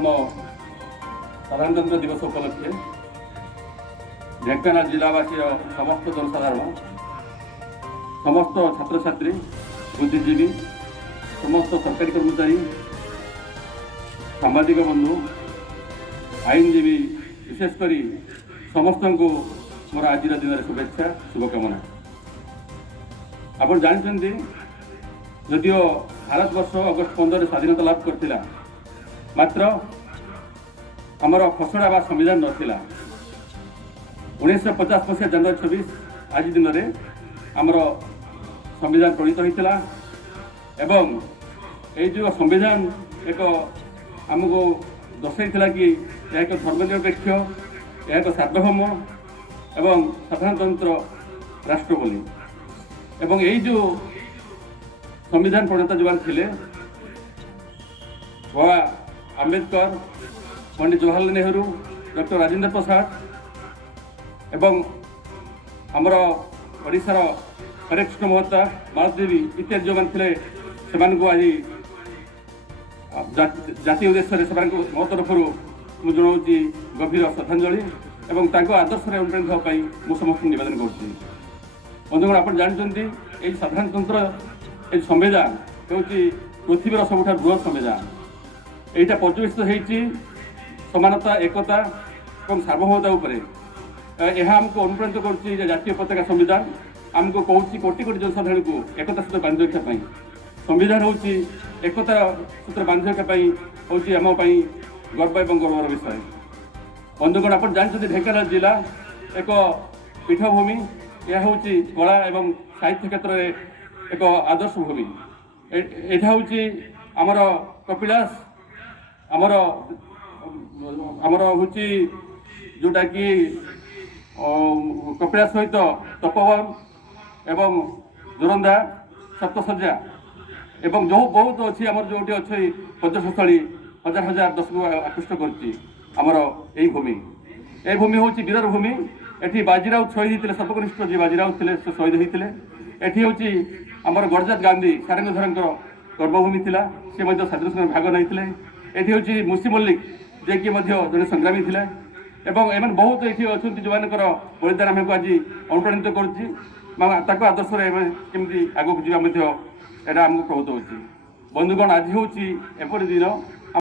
तम साधारणतंत्र दिवस उपलक्षे ढेंकानाल जिलावासी समस्त जनसाधारण समस्त छात्र छात्री बुद्धिजीवी समस्त सरकारी कर्मचारी सामाजिक बंधु आईनजीवी विशेषकर समस्त को मोर आज दिन में शुभेच्छा शुभकामना। आप जानते जदिओ भारत वर्ष अगस्ट 15 स्वाधीनता लाभ करथिला मात्र आमर खसड़ा बा संविधान नथिला। 1950 मसीहा जनवरी 26 आज दिन में आमर संविधान प्रणीत होता एवं ये जो संविधान एक आमको दर्शाइला कि यह एक धर्मनिरपेक्ष यह एक सार्वभौम एवं साधारणतंत्र राष्ट्र बोली एवं यही जो संविधान प्रणेता जो थे बाबा आम्बेडकर पंडित जवाहरलाल नेहरू डॉक्टर राजेंद्र प्रसाद एवं आमर ओडिशार हरेकृष्ण महता मालदेवी इत्यादि जो थे आज जातीय उद्देश्य से मो तरफ मुझे जनाऊँगी गभीर श्रद्धांजलि एवं आदर्श अनुप्राणित होगापी मुझे समस्त निवेदन करुँगी। बंधुगण आप जानते ये साधारणतंत्र ये संविधान हूँ पृथ्वीर सबुठ बृहत संविधान। यहाँ पर्यवेसित होती समानता एकता और सार्वभौमता उपर यह आमको अनुप्राणित कर जातीय पताका संविधान आमको कहूँ कोटि कोटि जनसाधारण को एकता सूत्र बांधि रखापी संविधान हूँ एकता सूत्र बांधि रखापी हूँ आमपाई गर्व और गौरवर विषय। बंधुगण आप जानते ढेंकानाल जिला एक पीठभूमि यह हूँ कला एवं साहित्य क्षेत्र में एक आदर्श भूमि। यहाँ हूँ आमर कपिलास आमर आमर हूँ जोटा कि कपिलास सहित तपोवन एवं जोरंदा सप्तशଯ୍ୟା एवं जो बहुत अच्छी आमर जो अच्छी पर्यटनस्थली हजार हजार दर्शक आकृष्ट करमर यही भूमि। यही भूमि हूँ वीरर भूमि। एटी बाजीराउत शहीद होते सर्वकनिष्ठ जी बाजीराउत थे शहीद होते एटी हूँ आमर गडजात गांधी सारेंद्रधर कर्मभूमि थिला सी स्वाधीन संग्राम भाग नहीं। ये हूँ मुंशी मल्लिक जे कि जड़े संग्रामी थे एवं एम बहुत ये अच्छा जो मानकर बलिदान आमको आज अनुप्राणित कर आदर्श केमती आगक जावा यहाँ आमको प्रभुत हो। बंधुगण आज हूँ एपरी दिन